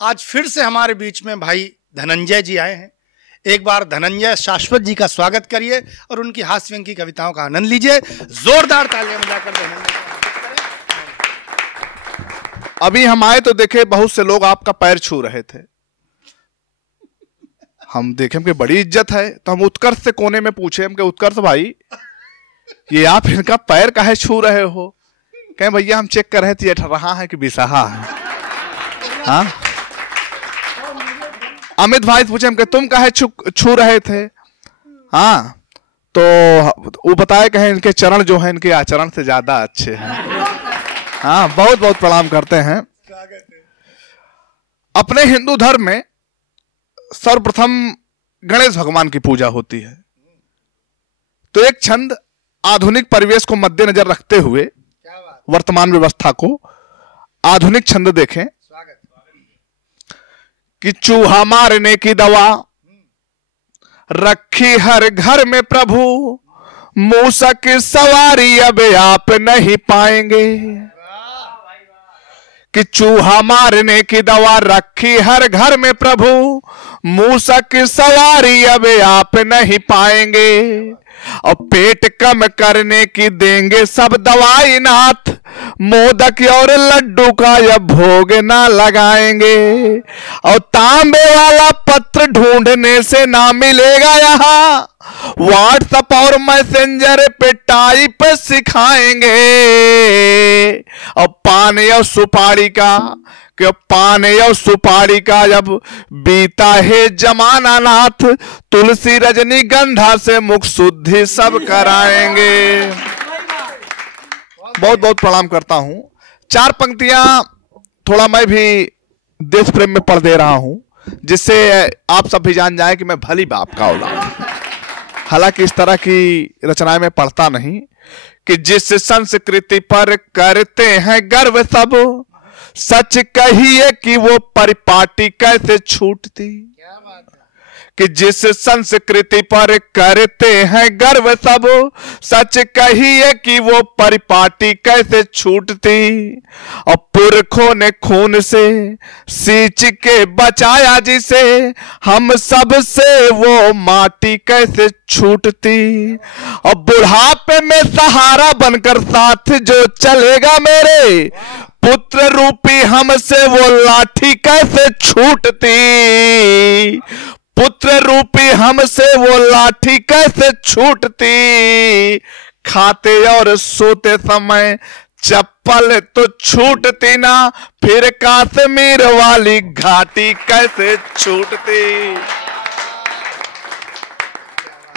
आज फिर से हमारे बीच में भाई धनंजय जी आए हैं। एक बार धनंजय शाश्वत जी का स्वागत करिए और उनकी हास्य व्यंग की कविताओं का आनंद लीजिए। जोरदार तालियां बजाकर धनंजय। अभी हम आए तो देखे बहुत से लोग आपका पैर छू रहे थे। हम देखे कि बड़ी इज्जत है, तो हम उत्कर्ष से कोने में पूछे हम कि उत्कर्ष भाई ये आप इनका पैर काहे छू रहे हो? कहें भैया हम चेक कर रहे थे रहा है कि बिसाहा है। हाँ, अमित भाई पूछे हम कि तुम काहे छू रहे थे? हाँ, तो वो बताए कहे इनके चरण जो है इनके आचरण से ज्यादा अच्छे हैं। हाँ, बहुत बहुत प्रणाम करते हैं। अपने हिंदू धर्म में सर्वप्रथम गणेश भगवान की पूजा होती है। तो एक छंद आधुनिक परिवेश को मद्देनजर रखते हुए वर्तमान व्यवस्था को आधुनिक छंद देखें कि चूहा मारने की दवा रखी हर घर में प्रभु, मूसा की सवारी अब आप नहीं पाएंगे। कि चूहा मारने की दवा रखी हर घर में प्रभु, मूसा की सवारी अब आप नहीं पाएंगे। और पेट कम करने की देंगे सब दवाई नाथ, मोदक और लड्डू का यह भोग ना लगाएंगे। और तांबे वाला पत्र ढूंढने से ना मिलेगा यहाँ, व्हाट्सएप और मैसेंजर पे टाइप सिखाएंगे। और पान और सुपारी का कि पान और सुपारी का जब बीता है जमाना नाथ, तुलसी रजनीगंधा से मुख शुद्धि सब कराएंगे। बहुत बहुत प्रणाम करता हूं। चार पंक्तियां थोड़ा मैं भी देश प्रेम में पढ़ दे रहा हूं, जिससे आप सब भी जान जाए कि मैं भली बाप का औलाद हूं। हालांकि इस तरह की रचनाएं मैं पढ़ता नहीं। कि जिस संस्कृति पर करते हैं गर्व सब, सच कहिए कि वो परिपाटी कैसे छूटती। कि जिस संस्कृति पर करते हैं गर्व सब, सच कहिए कि वो परिपाटी कैसे छूटती। और पुरखों ने खून से सींच के बचाया जिसे, हम सब से वो माटी कैसे छूटती। और बुढ़ापे में सहारा बनकर साथ जो चलेगा मेरे, पुत्र रूपी हमसे वो लाठी कैसे छूटती। पुत्र रूपी हमसे वो लाठी कैसे छूटती। खाते और सोते समय चप्पल तो छूटती ना, फिर कश्मीर वाली घाटी कैसे छूटती।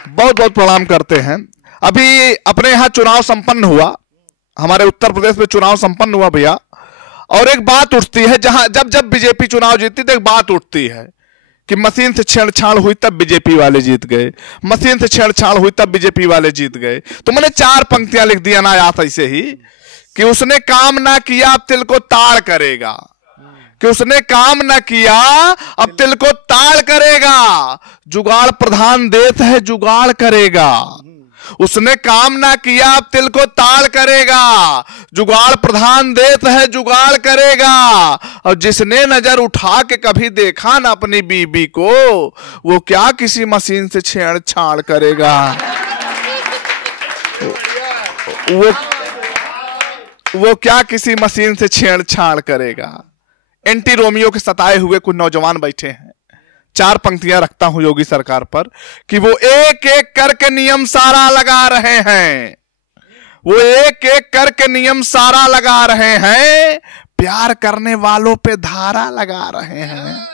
बहुत बहुत प्रणाम करते हैं। अभी अपने यहां चुनाव संपन्न हुआ, हमारे उत्तर प्रदेश में चुनाव संपन्न हुआ भैया। और एक बात उठती है, जहां जब जब बीजेपी चुनाव जीतती तो एक बात उठती है कि मशीन से छेड़छाड़ हुई तब बीजेपी वाले जीत गए, मशीन से छेड़छाड़ हुई तब बीजेपी वाले जीत गए। तो मैंने चार पंक्तियां लिख दिया ना याद ऐसे ही कि उसने काम ना किया अब तिल को ताड़ करेगा। कि उसने काम ना किया अब तिल को ताड़ करेगा। जुगाड़ प्रधान देश है जुगाड़ करेगा। उसने काम ना किया अब तिल को ताड़ करेगा। जुगाड़ प्रधान देश है जुगाड़ करेगा। और जिसने नजर उठा के कभी देखा ना अपनी बीबी को, वो क्या किसी मशीन से छेड़छाड़ करेगा। वो क्या किसी मशीन से छेड़छाड़ करेगा। एंटी रोमियो के सताए हुए कुछ नौजवान बैठे हैं। चार पंक्तियां रखता हूं योगी सरकार पर कि वो एक एक करके नियम सारा लगा रहे हैं। वो एक एक करके नियम सारा लगा रहे हैं, प्यार करने वालों पे धारा लगा रहे हैं।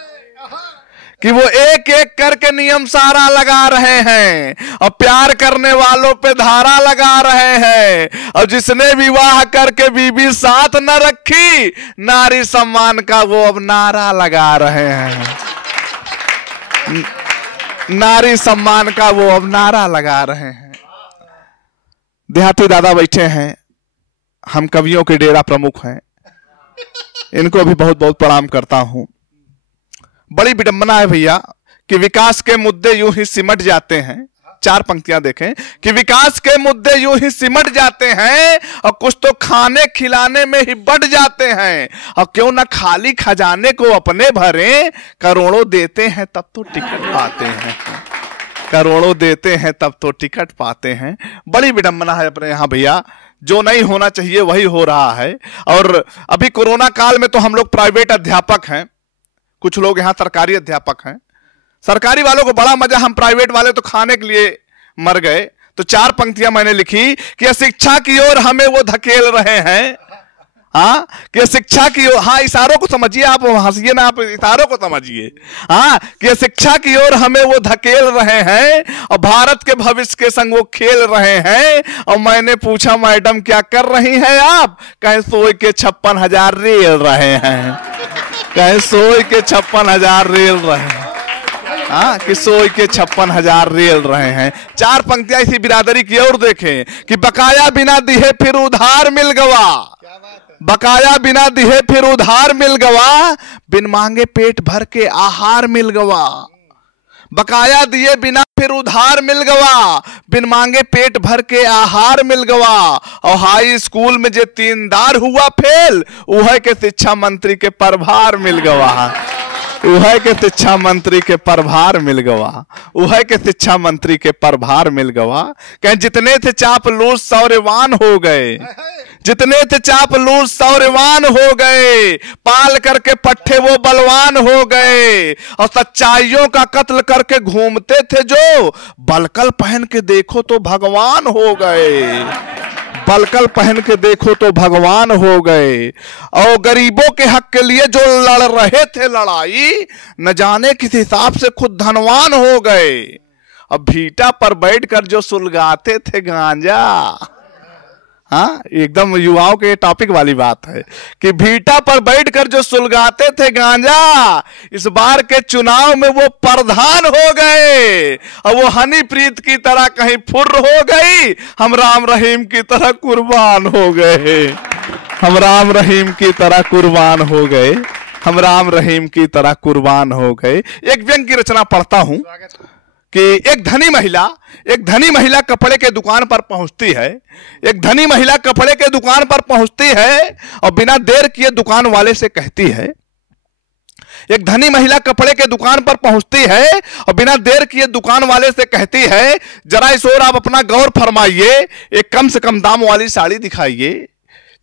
कि वो एक एक करके नियम सारा लगा रहे हैं और प्यार करने वालों पे धारा लगा रहे हैं। और जिसने विवाह करके बीबी साथ न रखी, नारी सम्मान का वो अब नारा लगा रहे हैं। नारी सम्मान का वो अब नारा लगा रहे हैं। देहाती दादा बैठे हैं, हम कवियों के डेरा प्रमुख हैं, इनको भी बहुत बहुत प्रणाम करता हूं। बड़ी विडंबना है भैया कि विकास के मुद्दे यूं ही सिमट जाते हैं चार पंक्तियां देखें कि विकास के मुद्दे यूं ही सिमट जाते हैं और कुछ तो खाने खिलाने में ही बढ़ जाते हैं, और क्यों ना खाली खजाने को अपने भरें, करोड़ों देते हैं तब तो टिकट पाते हैं, करोड़ों देते हैं तब तो टिकट पाते हैं। बड़ी विडंबना है अपने यहाँ भैया, जो नहीं होना चाहिए वही हो रहा है। और अभी कोरोना काल में तो हम लोग प्राइवेट अध्यापक हैं, कुछ लोग यहाँ सरकारी अध्यापक हैं। सरकारी वालों को बड़ा मजा, हम प्राइवेट वाले तो खाने के लिए मर गए। तो चार पंक्तियां मैंने लिखी कि शिक्षा की ओर हमें वो धकेल रहे हैं, हाँ कि शिक्षा की ओर, हाँ इशारों को समझिए, आप हंसिए ना, आप इशारों को समझिए, हाँ कि शिक्षा की ओर हमें वो धकेल रहे हैं और भारत के भविष्य के संग वो खेल रहे हैं। और मैंने पूछा मैडम क्या कर रही हैं आप, कहीं सोए के 56,000 रेल रहे हैं, कहीं सोए के 56,000 रेल रहे हैं, हाँ कि सोए के 56,000 रेल रहे हैं। चार पंक्तियां इसी बिरादरी की ओर देखें कि बकाया बिना दिए फिर उधार मिल गवा, बकाया बिना दिए फिर उधार मिल गवा, बिन मांगे पेट भर के आहार मिल गवा, बकाया दिए बिना फिर उधार मिल गवा, बिन मांगे पेट भर के आहार मिल गवा। और हाई स्कूल में जे तीनदार हुआ फेल, वह के शिक्षा मंत्री के प्रभार मिल गवा, वह के शिक्षा मंत्री के प्रभार मिल गवा, वह के शिक्षा मंत्री के प्रभार मिल गवा। कहीं जितने थे चापलूस सौर्यवान हो गए, जितने थे चापलूस सौर्यवान हो गए, पाल करके पट्टे वो बलवान हो गए। और सच्चाइयों का कत्ल करके घूमते थे जो, बलकल पहन के देखो तो भगवान हो गए, बलकल पहन के देखो तो भगवान हो गए। और गरीबों के हक के लिए जो लड़ रहे थे लड़ाई, न जाने किस हिसाब से खुद धनवान हो गए। अब भीटा पर बैठकर जो सुलगाते थे गांजा, हाँ एकदम युवाओं के टॉपिक वाली बात है कि भीटा पर बैठकर जो सुलगाते थे गांजा, इस बार के चुनाव में वो प्रधान हो गए। और वो हनीप्रीत की तरह कहीं फुर्र हो गई, हम राम रहीम की तरह कुर्बान हो गए, हम राम रहीम की तरह कुर्बान हो गए, हम राम रहीम की तरह कुर्बान हो गए। एक व्यंग्य की रचना पढ़ता हूं कि एक धनी महिला कपड़े के दुकान पर पहुंचती है, एक धनी महिला कपड़े के दुकान पर पहुंचती है और बिना देर किए दुकान वाले से कहती है, एक धनी महिला कपड़े के दुकान पर पहुंचती है और बिना देर किए दुकान वाले से कहती है, जरा इस ओर आप अपना गौर फरमाइए, एक कम से कम दाम वाली साड़ी दिखाइए,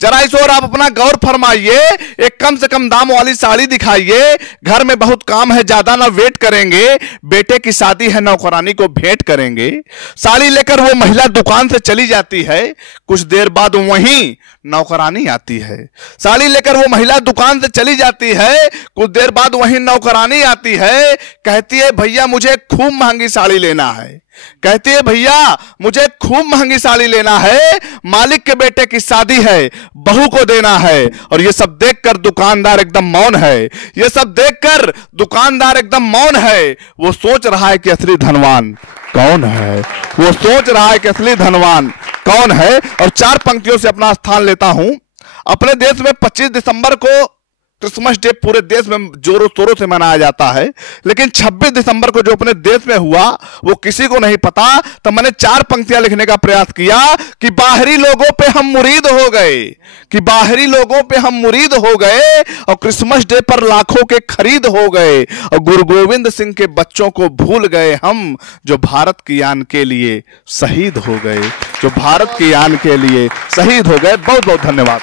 जरा इस ओर आप अपना गौर फरमाइए, एक कम से कम दाम वाली साड़ी दिखाइए, घर में बहुत काम है ज्यादा ना वेट करेंगे, बेटे की शादी है नौकरानी को भेंट करेंगे। साड़ी लेकर वो महिला दुकान से चली जाती है, कुछ देर बाद वहीं नौकरानी आती है। साड़ी लेकर वो महिला दुकान से चली जाती है, कुछ देर बाद वहीं नौकरानी आती है, कहती है भैया मुझे खूब महंगी साड़ी लेना है, कहती है भैया मुझे खूब महंगी साड़ी लेना है, मालिक के बेटे की शादी है, बहू को देना है। और ये सब देखकर दुकानदार एकदम मौन है, ये सब देखकर दुकानदार एकदम मौन है। वो सोच रहा है कि असली धनवान कौन है, वो सोच रहा है कि असली धनवान कौन है। और चार पंक्तियों से अपना स्थान लेता हूं। अपने देश में 25 दिसंबर को क्रिसमस डे पूरे देश में जोरों शोरों से मनाया जाता है, लेकिन 26 दिसंबर को जो अपने देश में हुआ वो किसी को नहीं पता। तो मैंने चार पंक्तियां लिखने का प्रयास किया कि बाहरी लोगों पे हम मुरीद हो गए, कि बाहरी लोगों पे हम मुरीद हो गए और क्रिसमस डे पर लाखों के खरीद हो गए, और गुरु गोविंद सिंह के बच्चों को भूल गए हम, जो भारत की आन के लिए शहीद हो गए, जो भारत की आन के लिए शहीद हो गए। बहुत बहुत धन्यवाद।